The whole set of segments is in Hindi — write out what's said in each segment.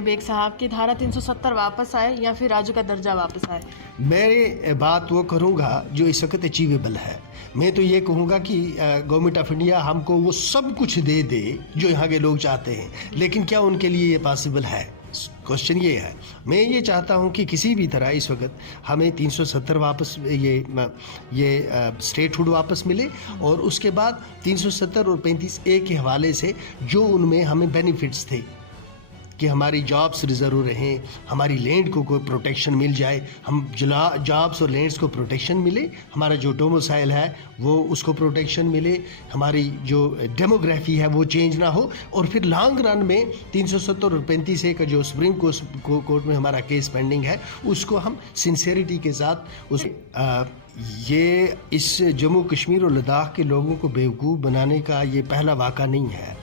बेग साहब की धारा 370 वापस आए या फिर राजू का दर्जा वापस आए? मैं बात वो करूँगा जो इस वक्त अचीवेबल है। मैं तो ये कहूँगा कि गवर्नमेंट ऑफ इंडिया हमको वो सब कुछ दे दे जो यहाँ के लोग चाहते हैं, लेकिन क्या उनके लिए ये पॉसिबल है? क्वेश्चन ये है। मैं ये चाहता हूँ कि किसी भी तरह इस वक्त हमें 370 वापस ये स्टेटहुड वापस मिले, और उसके बाद 370 और 35A के हवाले से जो उनमें हमें बेनिफिट्स थे कि हमारी जॉब्स रिजर्व रहें, हमारी लैंड को कोई प्रोटेक्शन मिल जाए, हम जॉब्स और लैंड्स को प्रोटेक्शन मिले, हमारा जो डोमिसाइल है वो उसको प्रोटेक्शन मिले, हमारी जो डेमोग्राफी है वो चेंज ना हो, और फिर लॉन्ग रन में 370 और 35A का जो सुप्रीम कोर्ट में हमारा केस पेंडिंग है उसको हम सिंसेरिटी के साथ ये इस जम्मू कश्मीर और लद्दाख के लोगों को बेवकूफ़ बनाने का ये पहला वाक़ा नहीं है।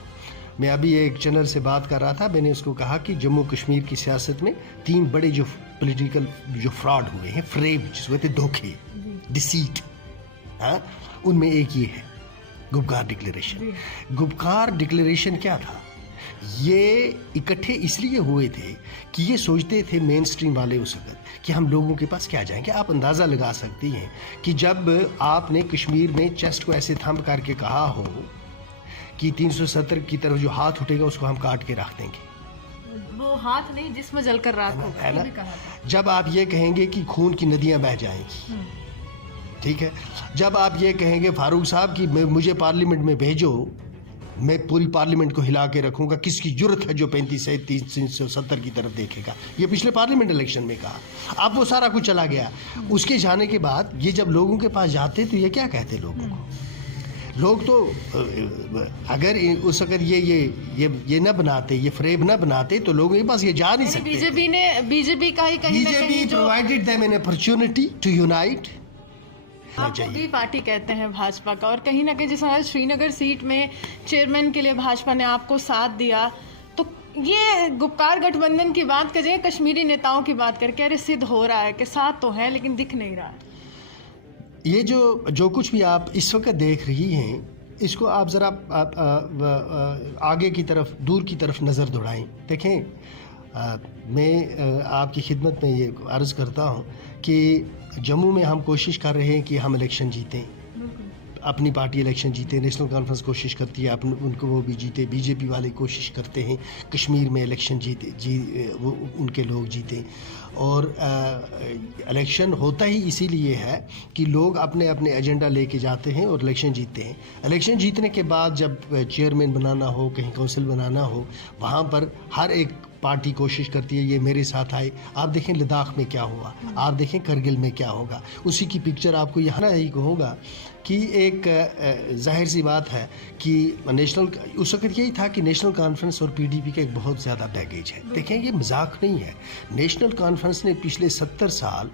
मैं अभी एक चैनल से बात कर रहा था, मैंने उसको कहा कि जम्मू कश्मीर की सियासत में 3 बड़े जो पॉलिटिकल जो फ्रॉड हुए हैं, फ्रेब जिसको कहते हैं धोखे, डिसीट, हाँ, उनमें एक ये है गुपकार डिक्लेरेशन। गुपकार डिक्लेरेशन क्या था? ये इकट्ठे इसलिए हुए थे कि ये सोचते थे मेन स्ट्रीम वाले उस वक्त कि हम लोगों के पास क्या जाएंगे। आप अंदाज़ा लगा सकती हैं कि जब आपने कश्मीर में चेस्ट को ऐसे थंब करके कहा हो कि 370 की तरफ जो हाथ उठेगा उसको हम काट के रख देंगे, वो हाथ नहीं जिसमें जलकर राख होगा, है ये ना? भी कहा था। जब आप ये कहेंगे कि खून की नदियां बह जाएंगी, ठीक है, जब आप ये कहेंगे फारूक साहब कि मुझे पार्लियामेंट में भेजो, मैं पूरी पार्लियामेंट को हिला के रखूंगा, किसकी जुर्रत है जो 35 से 370 की तरफ देखेगा, ये पिछले पार्लियामेंट इलेक्शन में कहा। अब वो सारा कुछ चला गया। उसके जाने के बाद ये जब लोगों के पास जाते तो ये क्या कहते लोगों को? लोग तो अगर उस वक्त ये न बनाते, ये फ्रेब न बनाते तो लोगों के पास ये जा नहीं सकते। बीजेपी का ही कहीं ना कहीं बीजेपी जो provided them an opportunity to unite. आप भी पार्टी कहते हैं भाजपा का, और कहीं ना कहीं जिस तरह श्रीनगर सीट में चेयरमैन के लिए भाजपा ने आपको साथ दिया, तो ये गुपकार गठबंधन की बात करें, कश्मीरी नेताओं की बात करके अरे सिद्ध हो रहा है कि साथ तो है लेकिन दिख नहीं रहा है। ये जो कुछ भी आप इस वक्त देख रही हैं, इसको आप ज़रा आगे की तरफ, दूर की तरफ नज़र दौड़ाएं। देखें, मैं आपकी खिदमत में ये अर्ज़ करता हूँ कि जम्मू में हम कोशिश कर रहे हैं कि हम इलेक्शन जीतें, अपनी पार्टी इलेक्शन जीते, नेशनल कॉन्फ्रेंस कोशिश करती है उनको वो भी जीते, बीजेपी वाले कोशिश करते हैं कश्मीर में इलेक्शन वो उनके लोग जीतें। और इलेक्शन होता ही इसीलिए है कि लोग अपने अपने एजेंडा लेके जाते हैं और इलेक्शन जीतते हैं। इलेक्शन जीतने के बाद जब चेयरमैन बनाना हो, कहीं काउंसिल बनाना हो, वहाँ पर हर एक पार्टी कोशिश करती है ये मेरे साथ आए। आप देखें लद्दाख में क्या हुआ, आप देखें करगिल में क्या होगा, उसी की पिक्चर आपको यहाँ ही कहूँगा कि एक जाहिर सी बात है कि नेशनल, उस वक्त यही था कि नेशनल कॉन्फ्रेंस और पीडीपी का एक बहुत ज़्यादा बैगेज है। देखें, ये मजाक नहीं है। नेशनल कॉन्फ्रेंस ने पिछले 70 साल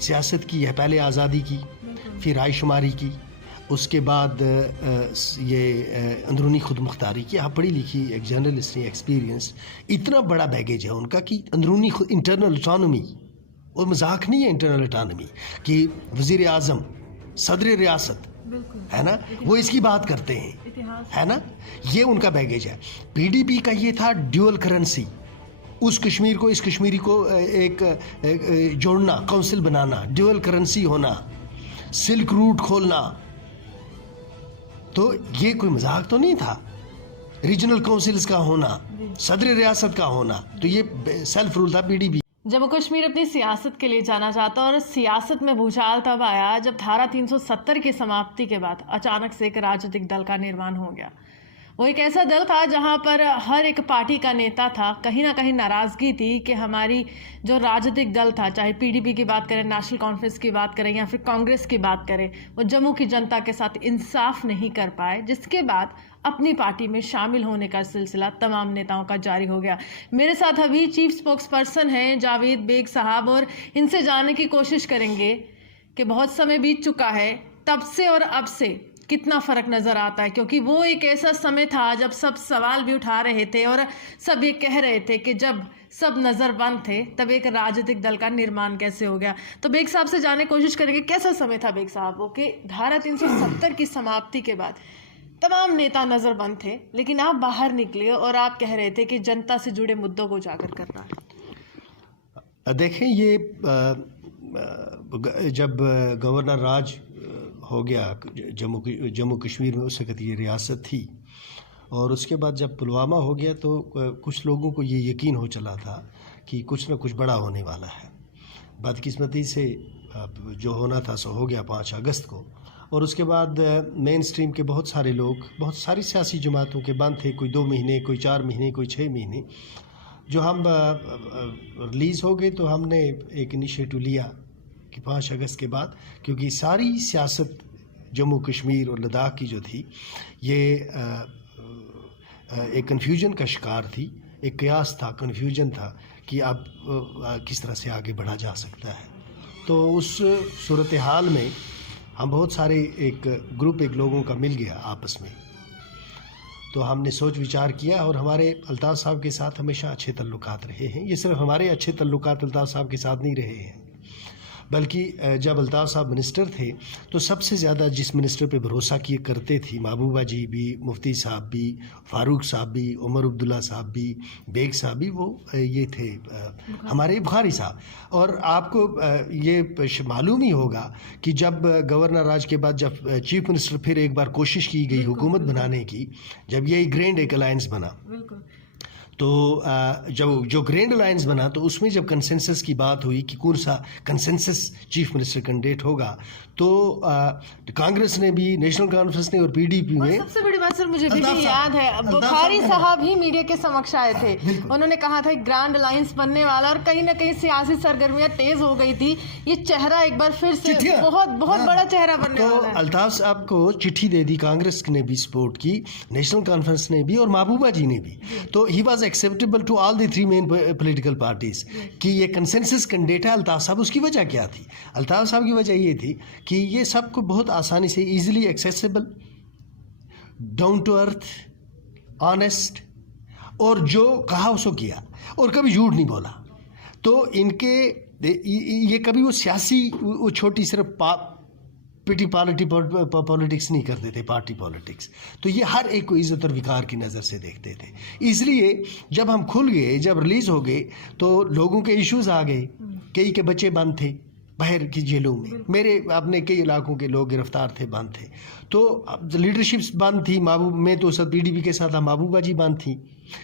सियासत की है। पहले आज़ादी की, फिर रायशुमारी की, उसके बाद ये अंदरूनी खुद मुख्तारी की। आप पढ़ी लिखी एक जर्नलिस्ट ने, एक्सपीरियंस, इतना बड़ा बैगेज है उनका कि अंदरूनी खुद, इंटरनल ऑटोनॉमी, और मजाक नहीं है इंटरनल ऑटोनॉमी कि वज़ीर आज़म, सदर रियासत, है ना, वो इसकी बात करते हैं, है ना, ये उनका बैगेज है। पीडीपी का ये था ड्यूअल करेंसी, उस कश्मीर को, इस कश्मीरी को एक जोड़ना, काउंसिल बनाना, ड्यूअल करेंसी होना, सिल्क रूट खोलना। तो ये कोई मजाक तो नहीं था। रीजनल काउंसिल्स का होना, सदर रियासत का होना, तो ये सेल्फ रूल था पीडीपी। जम्मू कश्मीर अपनी सियासत के लिए जाना जाता है, और सियासत में भूचाल तब आया जब धारा 370 की समाप्ति के बाद अचानक से एक राजनीतिक दल का निर्माण हो गया। वो एक ऐसा दल था जहां पर हर एक पार्टी का नेता था, कहीं ना कहीं नाराज़गी थी कि हमारी जो राजनीतिक दल था, चाहे पीडीपी की बात करें, नेशनल कॉन्फ्रेंस की बात करें या फिर कांग्रेस की बात करें, वो जम्मू की जनता के साथ इंसाफ नहीं कर पाए, जिसके बाद अपनी पार्टी में शामिल होने का सिलसिला तमाम नेताओं का जारी हो गया। मेरे साथ अभी चीफ स्पोक्स पर्सन हैं जावेद बेग साहब, और इनसे जानने की कोशिश करेंगे कि बहुत समय बीत चुका है तब से और अब से कितना फ़र्क नज़र आता है, क्योंकि वो एक ऐसा समय था जब सब सवाल भी उठा रहे थे और सब ये कह रहे थे कि जब सब नज़रबंद थे तब एक राजनीतिक दल का निर्माण कैसे हो गया। तो बेग साहब से जानने की कोशिश करेंगे कैसा समय था बेग साहब वो, कि धारा 370 की समाप्ति के बाद तमाम नेता नज़रबंद थे, लेकिन आप बाहर निकले और आप कह रहे थे कि जनता से जुड़े मुद्दों को उजागर करना है। देखें, ये जब गवर्नर राज हो गया जम्मू कश्मीर में, उस वक्त ये रियासत थी, और उसके बाद जब पुलवामा हो गया तो कुछ लोगों को ये यकीन हो चला था कि कुछ ना कुछ बड़ा होने वाला है। बदकिस्मती से जो होना था सो हो गया 5 अगस्त को, और उसके बाद मेन स्ट्रीम के बहुत सारे लोग, बहुत सारी सियासी जमातों के बंद थे, कोई 2 महीने, कोई 4 महीने, कोई 6 महीने। जो हम रिलीज़ हो गए तो हमने एक इनिशिएटिव लिया कि 5 अगस्त के बाद, क्योंकि सारी सियासत जम्मू कश्मीर और लद्दाख की जो थी ये एक कन्फ्यूजन का शिकार थी, एक कयास था, कन्फ्यूजन था कि अब किस तरह से आगे बढ़ा जा सकता है। तो उस सूरत हाल में हम बहुत सारे एक ग्रुप लोगों का मिल गया आपस में, तो हमने सोच विचार किया, और हमारे अल्ताफ़ साहब के साथ हमेशा अच्छे तल्लुकात रहे हैं। ये सिर्फ हमारे अच्छे तल्लुकात अल्ताफ़ साहब के साथ नहीं रहे हैं, बल्कि जब अल्ताफ़ साहब मिनिस्टर थे तो सबसे ज़्यादा जिस मिनिस्टर पे भरोसा किए करते थी, महबूबा जी भी, मुफ्ती साहब भी, फ़ारूक साहब भी, उमर अब्दुल्ला साहब भी, बेग साहब भी, वो ये थे हमारे बुखारी साहब। और आपको ये मालूम ही होगा कि जब गवर्नर राज के बाद जब चीफ मिनिस्टर फिर एक बार कोशिश की गई हुकूमत बनाने की, जब ये ग्रैंड एक अलायंस बना, तो जब जो ग्रैंड अलायंस बना तो उसमें जब कंसेंसस की बात हुई कि कौन सा कंसेंसस चीफ मिनिस्टर कैंडिडेट होगा, तो कांग्रेस ने भी, नेशनल कॉन्फ्रेंस ने और पीडीपी में, सबसे बड़ी बात सर मुझे भी याद है, बुखारी साहब ही मीडिया के समक्ष आए थे, उन्होंने कहा था ग्रैंड अलायंस बनने वाला, और कहीं ना कहीं सियासी सरगर्मियां तेज हो गई थी, ये चेहरा एक बार फिर से बहुत बड़ा चेहरा बनने वाला है। अल्ताफ साहब को चिट्ठी दे दी, कांग्रेस ने भी सपोर्ट की, नेशनल कॉन्फ्रेंस ने भी, और महबूबा जी ने भी। तो he was acceptable to all the 3 main political parties कि ये कंसेंसस कैंडिडेट है अल्ताफ साहब। उसकी वजह क्या थी? अल्ताफ साहब की वजह ये थी कि ये सबको बहुत आसानी से, easily accessible, down to earth, honest, और जो कहा उसको किया, और कभी झूठ नहीं बोला। तो इनके ये कभी वो सियासी वो छोटी सिर्फ पिटी पॉलिटिक्स नहीं करते थे, पार्टी पॉलिटिक्स। तो ये हर एक को इज्जत और विकार की नज़र से देखते थे। इसलिए जब हम खुल गए, जब रिलीज़ हो गए, तो लोगों के इश्यूज आ गए। कई के बच्चे बंद थे बाहर की जेलों में, मेरे अपने कई इलाकों के लोग गिरफ्तार थे, बंद थे। तो लीडरशिप्स बंद थी, मैं तो सब पीडीपी के साथ था, महबूबा जी बंद थी,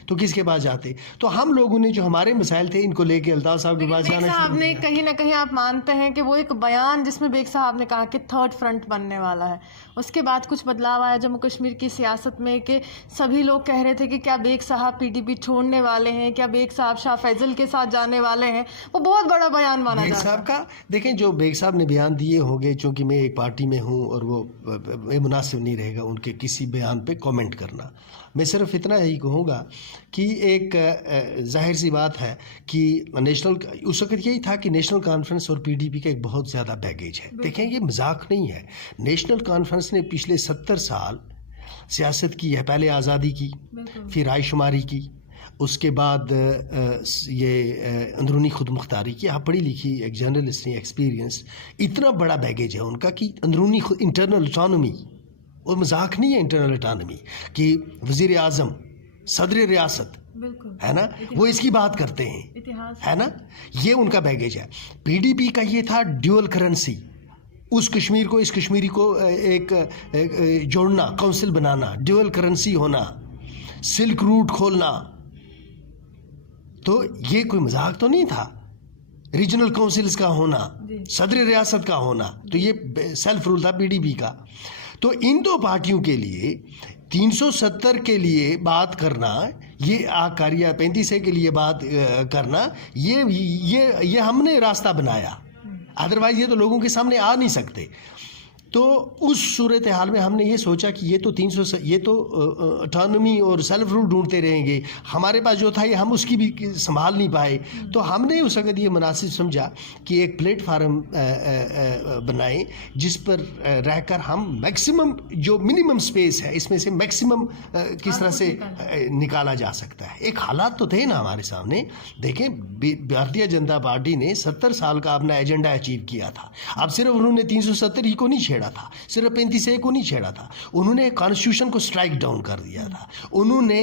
तो किसके पास जाते? तो हम लोगों ने जो हमारे मसाइल थे इनको लेके अल्ताफ साहब के पास जाना। साहब ने कहीं ना कहीं, आप मानते हैं कि वो एक बयान जिसमें बेग साहब ने कहा कि 3rd फ्रंट बनने वाला है, उसके बाद कुछ बदलाव आया जम्मू कश्मीर की सियासत में, कि सभी लोग कह रहे थे कि क्या बेग साहब पीडीपी छोड़ने वाले हैं, क्या बेग साहब शाह फैजल के साथ जाने वाले हैं। वो बहुत बड़ा बयान माना बेग साहब का। देखें, जो बेग साहब ने बयान दिए होंगे, चूँकि मैं एक पार्टी में हूँ और वो मुनासिब नहीं रहेगा उनके किसी बयान पे कमेंट करना। मैं सिर्फ इतना ही कहूँगा कि एक जाहिर सी बात है कि नेशनल, उस वक्त यही था कि नेशनल कॉन्फ्रेंस और पीडीपी का एक बहुत ज़्यादा बैगेज है। देखें, ये मजाक नहीं है। नेशनल कॉन्फ्रेंस ने पिछले 70 साल सियासत की है। पहले आज़ादी की, फिर रायशुमारी की, उसके बाद ये अंदरूनी खुद मुख्तारी की। आप पढ़ी लिखी एक जर्नलिस्ट हैं, एक्सपीरियंस, इतना बड़ा बैगेज है उनका कि अंदरूनी इंटरनल ऑटोनॉमी, और मजाक नहीं है इंटरनल ऑटोनॉमी, कि वज़ीर आज़म, सदर रियासत है ना, वो इसकी बात करते हैं, है ना, ये उनका बैगेज है। पीडीपी का ये था ड्यूअल करेंसी, उस कश्मीर को, इस कश्मीरी को एक जोड़ना, काउंसिल बनाना, ड्यूअल करेंसी होना, सिल्क रूट खोलना। तो ये कोई मजाक तो नहीं था। रीजनल काउंसिल्स का होना, सदर रियासत का होना, तो ये सेल्फ रूल था पीडीपी का। तो इन दो पार्टियों के लिए 370 के लिए बात करना, ये आकारिया 35 के लिए बात करना, ये हमने रास्ता बनाया, अदरवाइज ये तो लोगों के सामने आ नहीं सकते। तो उस सूरत हाल में हमने ये सोचा कि ये तो ऑटोनॉमी और सेल्फ रूल ढूंढते रहेंगे, हमारे पास जो था ये हम उसकी भी संभाल नहीं पाए। तो हमने उस वक्त ये मुनासिब समझा कि एक प्लेटफार्म बनाएं जिस पर रहकर हम मैक्सिमम, जो मिनिमम स्पेस है इसमें से मैक्सिमम किस तरह से निकाला जा सकता है। एक हालात तो थे ना हमारे सामने। देखें, भारतीय जनता पार्टी ने 70 साल का अपना एजेंडा अचीव किया था। अब सिर्फ उन्होंने 370 ही को नहीं छेड़ा, छेड़ा था, सिर्फ 35A को नहीं छेड़ा था, उन्होंने कॉन्स्टिट्यूशन को स्ट्राइक डाउन कर दिया था, उन्होंने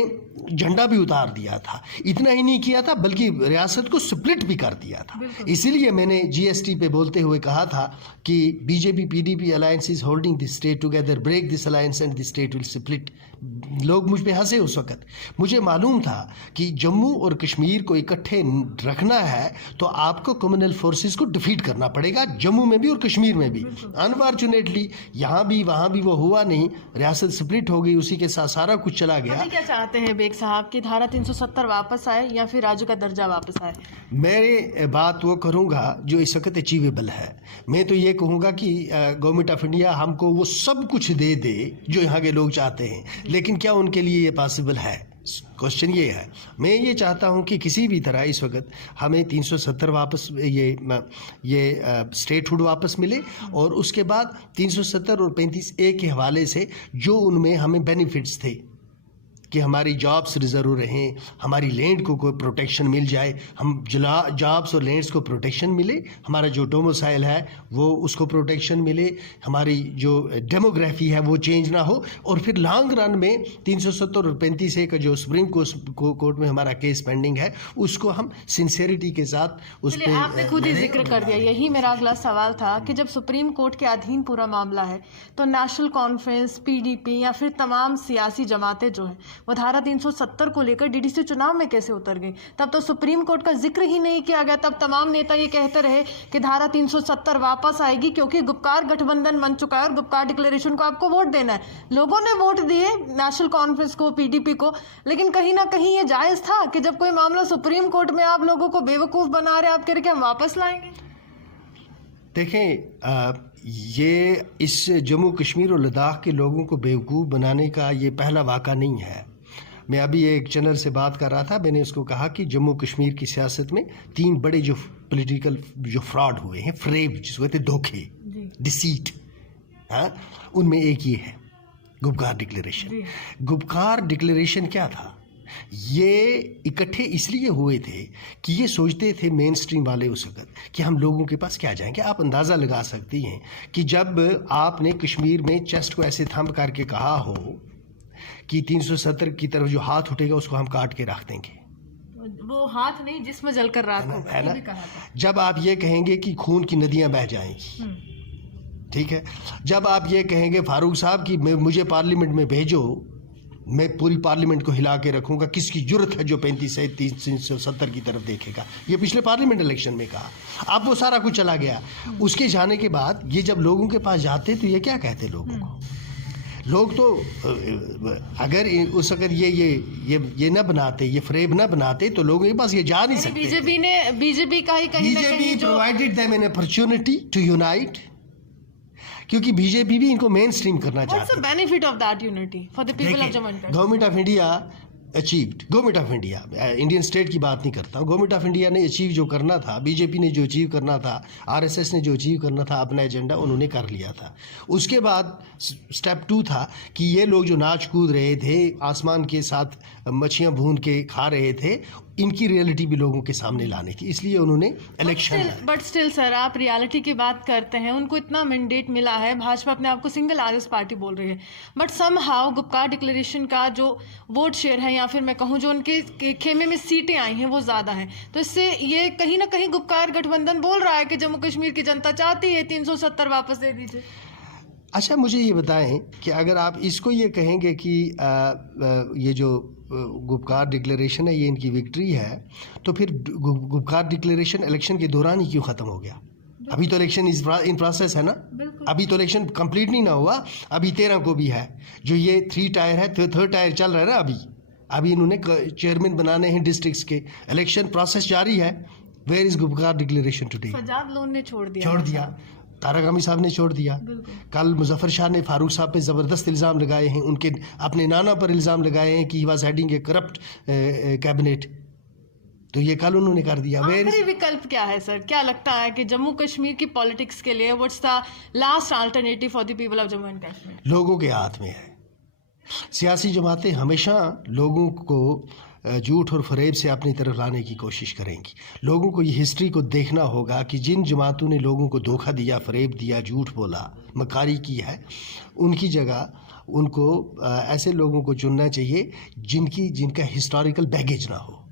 झंडा भी उतार दिया था। इतना ही नहीं किया था बल्कि रियासत को स्प्लिट भी कर दिया था। इसीलिए मैंने जीएसटी पे बोलते हुए कहा था कि BJP PDP alliance is holding the state together, break this alliance and the state will split. लोग मुझ पे हंसे उस वक्त। मुझे मालूम था कि जम्मू और कश्मीर को इकट्ठे रखना है तो आपको कम्युनल फोर्सेस को डिफीट करना पड़ेगा, जम्मू में भी और कश्मीर में भी। अनफॉर्चुनेटली यहाँ भी वहाँ भी वो हुआ नहीं, रियासत स्प्लिट हो गई, उसी के साथ सारा कुछ चला गया। क्या चाहते हैं बेग साहब कि धारा 370 वापस आए या फिर राज्य का दर्जा वापस आए? मैं बात वो करूँगा जो इस वक्त अचीवेबल है। मैं तो ये कहूँगा कि गवर्नमेंट ऑफ इंडिया हमको वो सब कुछ दे दे जो यहाँ के लोग चाहते हैं, लेकिन क्या उनके लिए ये पॉसिबल है? क्वेश्चन ये है। मैं ये चाहता हूँ कि किसी भी तरह इस वक्त हमें 370 वापस ये स्टेटहुड वापस मिले, और उसके बाद 370 और 35A के हवाले से जो उनमें हमें बेनिफिट्स थे कि हमारी जॉब्स रिजर्व रहें, हमारी लैंड को कोई प्रोटेक्शन मिल जाए, हम जॉब्स और लैंड्स को प्रोटेक्शन मिले, हमारा जो डोमिसाइल है वो उसको प्रोटेक्शन मिले, हमारी जो डेमोग्राफी है वो चेंज ना हो, और फिर लॉन्ग रन में 370 और 35A का जो सुप्रीम कोर्ट में हमारा केस पेंडिंग है उसको हम सिंसेरिटी के साथ उस पर। आपने खुद ही जिक्र कर दिया, यही मेरा अगला सवाल था कि जब सुप्रीम कोर्ट के अधीन पूरा मामला है तो नेशनल कॉन्फ्रेंस, पीडीपी या फिर तमाम सियासी जमातें जो है वो धारा 370 को लेकर डीडीसी चुनाव में कैसे उतर गई? तब तो सुप्रीम कोर्ट का जिक्र ही नहीं किया गया। तब तमाम नेता ये कहते रहे कि धारा 370 वापस आएगी क्योंकि गुपकार गठबंधन बन चुका है और गुपकार डिक्लेरेशन को आपको वोट देना है। लोगों ने वोट दिए नेशनल कॉन्फ्रेंस को, पीडीपी को, लेकिन कहीं ना कहीं ये जायज था कि जब कोई मामला सुप्रीम कोर्ट में आप लोगों को बेवकूफ़ बना रहे, आप कह रहे कि हम वापस लाएंगे। देखें, ये इस जम्मू कश्मीर और लद्दाख के लोगों को बेवकूफ़ बनाने का ये पहला वाक़ा नहीं है। मैं अभी एक चैनल से बात कर रहा था, मैंने उसको कहा कि जम्मू कश्मीर की सियासत में 3 बड़े जो पॉलिटिकल जो फ्रॉड हुए हैं, फ्रेब जिसको कहते हैं, धोखे, डिसीट, हाँ, उनमें एक ये है गुपकार डिक्लेरेशन। गुपकार डिक्लेरेशन क्या था? ये इकट्ठे इसलिए हुए थे कि ये सोचते थे मेन स्ट्रीम वाले उस वक्त कि हम लोगों के पास क्या जाएंगे। आप अंदाज़ा लगा सकती हैं कि जब आपने कश्मीर में चेस्ट को ऐसे थंब करके कहा हो कि 370 की तरफ जो हाथ उठेगा उसको हम काट के रख देंगे, वो हाथ नहीं जिसमें जलकर राख होगा, है ये ना? भी कहा था। जब आप ये कहेंगे कि खून की नदियां बह जाएंगी, ठीक है, जब आप ये कहेंगे फारूक साहब कि मुझे पार्लियामेंट में भेजो, मैं पूरी पार्लियामेंट को हिला के रखूंगा, किसकी जुर्रत है जो 35 से 370 की तरफ देखेगा? ये पिछले पार्लियामेंट इलेक्शन में कहा। अब वो सारा कुछ चला गया। उसके जाने के बाद ये जब लोगों के पास जाते तो ये क्या कहते लोगों को? लोग तो अगर उस वक्त ये न बनाते, ये फ्रेब न बनाते तो लोगों के पास ये जा नहीं सकते। बीजेपी का ही कहीं ना कहीं जो provided them an opportunity to unite, क्योंकि बीजेपी भी इनको मेन स्ट्रीम करना चाहती है। What's the benefit of that unity for the people of Jammu and Kashmir? Government of India achieved, government of India, Indian state की बात नहीं करता हूँ, गवर्नमेंट ऑफ इंडिया ने अचीव जो करना था, बीजेपी ने जो अचीव करना था, आरएसएस ने जो अचीव करना था अपना एजेंडा उन्होंने कर लिया था। उसके बाद स्टेप 2 था कि ये लोग जो नाच कूद रहे थे, आसमान के साथ मच्छियाँ भून के खा रहे थे, इनकी रियलिटी भी लोगों के सामने लानी थी, इसलिए उन्होंने इलेक्शन। बट स्टिल सर, आप रियलिटी की बात करते हैं, उनको इतना मैंडेट मिला है, भाजपा अपने आप को सिंगल लार्जेस्ट पार्टी बोल रही है, बट समहाउ गुपकार डिक्लेरेशन का जो वोट शेयर है या फिर मैं कहूँ जो उनके खेमे में सीटें आई हैं वो ज़्यादा हैं, तो इससे ये कहीं ना कहीं गुपकार गठबंधन बोल रहा है कि जम्मू कश्मीर की जनता चाहती है 370 वापस दे दीजिए। अच्छा, मुझे ये बताएं कि अगर आप इसको ये कहेंगे कि ये जो गुपकार डिक्लेरेशन है ये इनकी विक्ट्री है, तो फिर गुपकार डिक्लेरेशन इलेक्शन के दौरान ही क्यों ख़त्म हो गया? अभी तो इलेक्शन इन प्रोसेस है ना, अभी तो इलेक्शन कंप्लीट नहीं ना हुआ, अभी 13 को भी है। जो ये 3 टायर है, 3rd टायर चल रहा है ना, अभी इन्होंने चेयरमैन बनाने हैं डिस्ट्रिक्ट्स के, इलेक्शन प्रोसेस जारी है। Where is Gupkar declaration today? Sajjad Lone ने छोड़ दिया, तारक अमी साहब ने छोड़ दिया। कल मुजफ्फर शाह ने फारूक साहब पे ज़बरदस्त इल्ज़ाम लगाए हैं, उनके अपने नाना पर इल्ज़ाम लगाए हैं कि he was heading A corrupt cabinet, तो ये कल उन्होंने कर दिया। आखिरी विकल्प क्या है सर? क्या लगता है कि जम्मू कश्मीर की पॉलिटिक्स के लिए what's the last alternative for the people of Jammu and Kashmir? लोगों के हाथ में है। सियासी जमातें हमेशा लोगों को झूठ और फरेब से अपनी तरफ लाने की कोशिश करेंगी। लोगों को ये हिस्ट्री को देखना होगा कि जिन जमातों ने लोगों को धोखा दिया, फरेब दिया, झूठ बोला, मकारी की है, उनकी जगह उनको ऐसे लोगों को चुनना चाहिए जिनका हिस्टोरिकल बैगेज ना हो,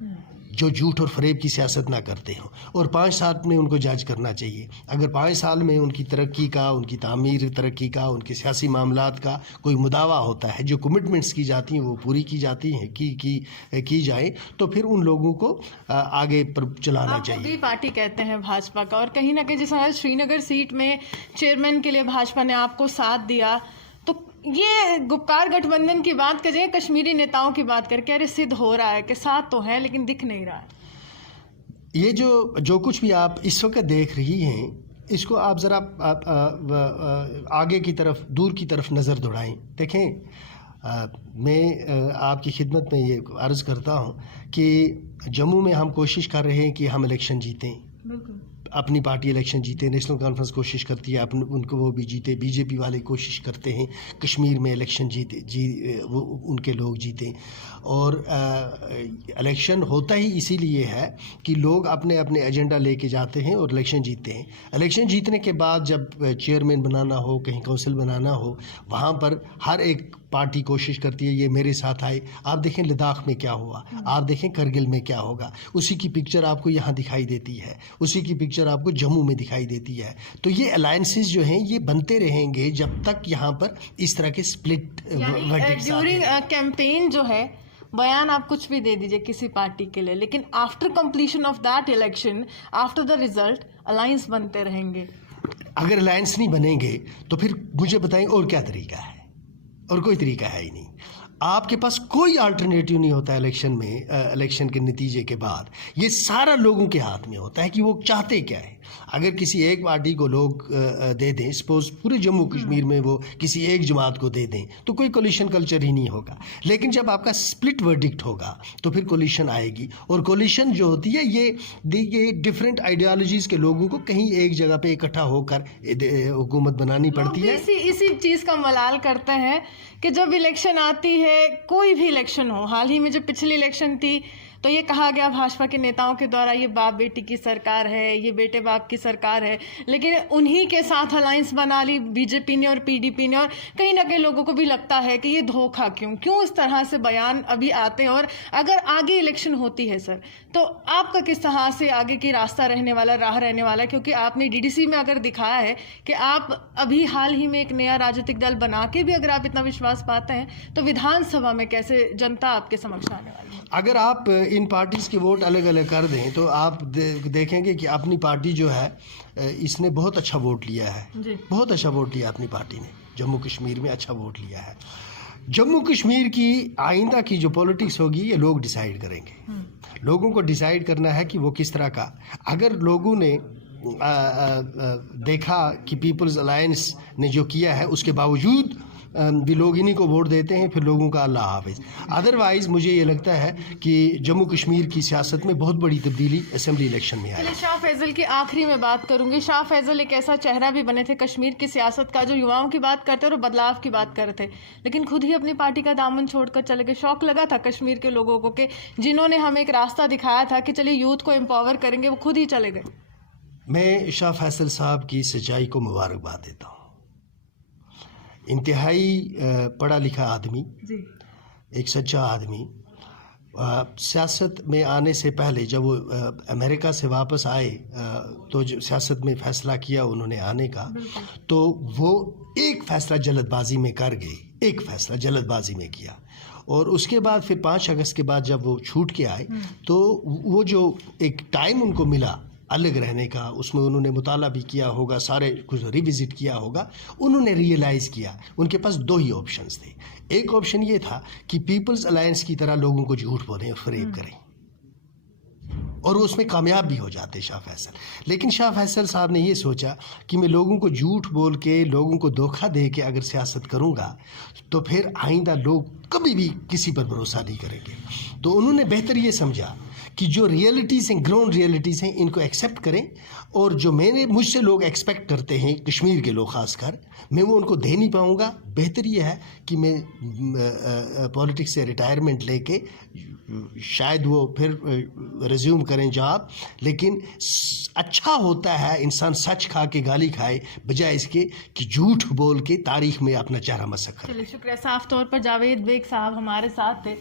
जो झूठ और फरेब की सियासत ना करते हों, और 5 साल में उनको जज करना चाहिए। अगर 5 साल में उनकी तरक्की का, उनकी तामीर तरक्की का, उनके सियासी मामलात का कोई मुदावा होता है, जो कमिटमेंट्स की जाती हैं वो पूरी की जाती हैं, की जाए, तो फिर उन लोगों को आगे पर चलाना चाहिए। भी पार्टी कहते हैं भाजपा का, और कहीं ना कहीं जिस तरह श्रीनगर सीट में चेयरमैन के लिए भाजपा ने आपको साथ दिया, तो ये गुपकार गठबंधन की बात करें, कश्मीरी नेताओं की बात करके अरे सिद्ध हो रहा है कि साथ तो है लेकिन दिख नहीं रहा है। ये जो कुछ भी आप इस वक्त देख रही हैं, इसको आप ज़रा आगे की तरफ, दूर की तरफ नज़र दौड़ाएं। देखें, मैं आपकी खिदमत में ये अर्ज़ करता हूँ कि जम्मू में हम कोशिश कर रहे हैं कि हम इलेक्शन जीतें। बिल्कुल, अपनी पार्टी इलेक्शन जीते, नेशनल कॉन्फ्रेंस कोशिश करती है उनको वो भी जीते, बीजेपी वाले कोशिश करते हैं कश्मीर में इलेक्शन वो उनके लोग जीतें। और इलेक्शन होता ही इसीलिए है कि लोग अपने अपने एजेंडा लेके जाते हैं और इलेक्शन जीतते हैं। इलेक्शन जीतने के बाद जब चेयरमैन बनाना हो, कहीं काउंसिल बनाना हो, वहाँ पर हर एक पार्टी कोशिश करती है ये मेरे साथ आए। आप देखें लद्दाख में क्या हुआ, आप देखें करगिल में क्या होगा, उसी की पिक्चर आपको यहाँ दिखाई देती है, उसी की पिक्चर आपको जम्मू में दिखाई देती है। तो ये अलायंसेस जो हैं ये बनते रहेंगे जब तक यहाँ पर इस तरह के स्प्लिट ड्यूरिंग कैंपेन जो है बयान आप कुछ भी दे दीजिए किसी पार्टी के लिए, लेकिन after completion of that election, after the result, alliance बनते रहेंगे। अगर अलायंस नहीं बनेंगे तो फिर मुझे बताएं और क्या तरीका है? और कोई तरीका है ही नहीं। आपके पास कोई अल्टरनेटिव नहीं होता इलेक्शन में, इलेक्शन के नतीजे के बाद। ये सारा लोगों के हाथ में होता है कि वो चाहते क्या है। अगर किसी एक पार्टी को लोग दे दें, सपोज पूरे जम्मू कश्मीर में वो किसी एक जमात को दे दें, तो कोई कोलिशन कल्चर ही नहीं होगा। लेकिन जब आपका स्प्लिट वर्डिक्ट होगा तो फिर कोलिशन आएगी, और कोलिशन जो होती है ये डिफरेंट आइडियोलॉजीज़ के लोगों को कहीं एक जगह पे इकट्ठा होकर हुकूमत बनानी पड़ती है। इसी चीज़ का मलाल करते हैं कि जब इलेक्शन आती है, कोई भी इलेक्शन हो, हाल ही में जब पिछली इलेक्शन थी तो ये कहा गया भाजपा के नेताओं के द्वारा ये बाप बेटी की सरकार है, ये बेटे बाप की सरकार है, लेकिन उन्हीं के साथ अलायंस बना ली बीजेपी ने और पीडीपी ने, और कहीं ना कहीं लोगों को भी लगता है कि ये धोखा क्यों इस तरह से बयान अभी आते हैं। और अगर आगे इलेक्शन होती है सर, तो आपका किस तरह से आगे की रास्ता रहने वाला, राह रहने वाला है? क्योंकि आपने डीडीसी में अगर दिखाया है कि आप अभी हाल ही में एक नया राजनीतिक दल बना के भी अगर आप इतना विश्वास पाते हैं, तो विधानसभा में कैसे जनता आपके समक्ष आने वाली है? अगर आप इन पार्टीज़ के वोट अलग अलग कर दें तो आप देखेंगे कि अपनी पार्टी जो है इसने बहुत अच्छा वोट लिया है, बहुत अच्छा वोट लिया अपनी पार्टी ने, जम्मू कश्मीर में अच्छा वोट लिया है। जम्मू कश्मीर की आइंदा की जो पॉलिटिक्स होगी ये लोग डिसाइड करेंगे। लोगों को डिसाइड करना है कि वो किस तरह का, अगर लोगों ने देखा कि पीपल्स अलायंस ने जो किया है उसके बावजूद भी लोग इन्हीं को वोट देते हैं, फिर लोगों का अल्लाह हाफिज़। अदरवाइज़ मुझे ये लगता है कि जम्मू कश्मीर की सियासत में बहुत बड़ी तब्दीली असेंबली इलेक्शन में आई। शाह फैजल की आखिरी में बात करूंगी। शाह फैजल एक ऐसा चेहरा भी बने थे कश्मीर की सियासत का, जो युवाओं की बात करते और बदलाव की बात करते, लेकिन खुद ही अपनी पार्टी का दामन छोड़कर चले गए। शौक लगा था कश्मीर के लोगों को कि जिन्होंने हमें एक रास्ता दिखाया था कि चलिए यूथ को एम्पावर करेंगे, वो खुद ही चले गए। मैं शाह फैसल साहब की सच्चाई को मुबारकबाद देता हूँ। इंतहाई पढ़ा लिखा आदमी, एक सच्चा आदमी, सियासत में आने से पहले जब वो अमेरिका से वापस आए तो जो सियासत में फ़ैसला किया उन्होंने आने का, तो वो एक फ़ैसला जल्दबाजी में कर गए, एक फ़ैसला जल्दबाजी में किया, और उसके बाद फिर 5 अगस्त के बाद जब वो छूट के आए तो वो जो एक टाइम उनको मिला अलग रहने का, उसमें उन्होंने मुताला भी किया होगा, सारे कुछ रिविज़िट किया होगा, उन्होंने रियलाइज़ किया उनके पास 2 ही ऑप्शंस थे। एक ऑप्शन ये था कि पीपल्स अलायंस की तरह लोगों को झूठ बोलें और फरेब करें, और उसमें कामयाब भी हो जाते शाह फैसल। लेकिन शाह फैसल साहब ने ये सोचा कि मैं लोगों को झूठ बोल के, लोगों को धोखा दे के अगर सियासत करूँगा तो फिर आइंदा लोग कभी भी किसी पर भरोसा नहीं करेंगे। तो उन्होंने बेहतर ये समझा कि जो रियलिटीज़ हैं, ग्राउंड रियलिटीज़ हैं, इनको एक्सेप्ट करें, और जो मुझसे लोग एक्सपेक्ट करते हैं, कश्मीर के लोग ख़ासकर, मैं वो उनको दे नहीं पाऊँगा। बेहतर ये है कि मैं पॉलिटिक्स से रिटायरमेंट लेके शायद वो फिर रिज्यूम करें जॉब, लेकिन अच्छा होता है इंसान सच खा के गाली खाए बजाय इसके कि झूठ बोल के तारीख में अपना चेहरा मसक करे। चलिए शुक्रिया। साफ तौर पर जावेद बेग साहब हमारे साथ थे।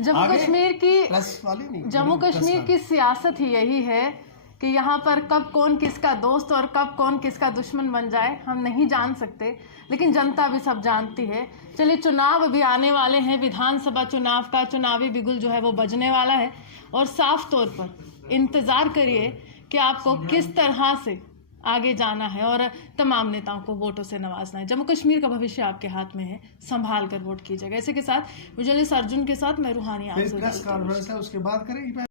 जम्मू कश्मीर की सियासत ही यही है कि यहाँ पर कब कौन किसका दोस्त और कब कौन किसका दुश्मन बन जाए हम नहीं जान सकते, लेकिन जनता भी सब जानती है। चलिए, चुनाव अभी आने वाले हैं, विधानसभा चुनाव का चुनावी बिगुल जो है वो बजने वाला है, और साफ तौर पर इंतज़ार करिए कि आपको किस तरह से आगे जाना है और तमाम नेताओं को वोटों से नवाजना है। जम्मू कश्मीर का भविष्य आपके हाथ में है, संभाल कर वोट कीजिएगा। इसी के साथ विजय अर्जुन के साथ मैं रूहानी आपसे प्रेस कॉन्फ्रेंस है, उसके बाद करेंगे।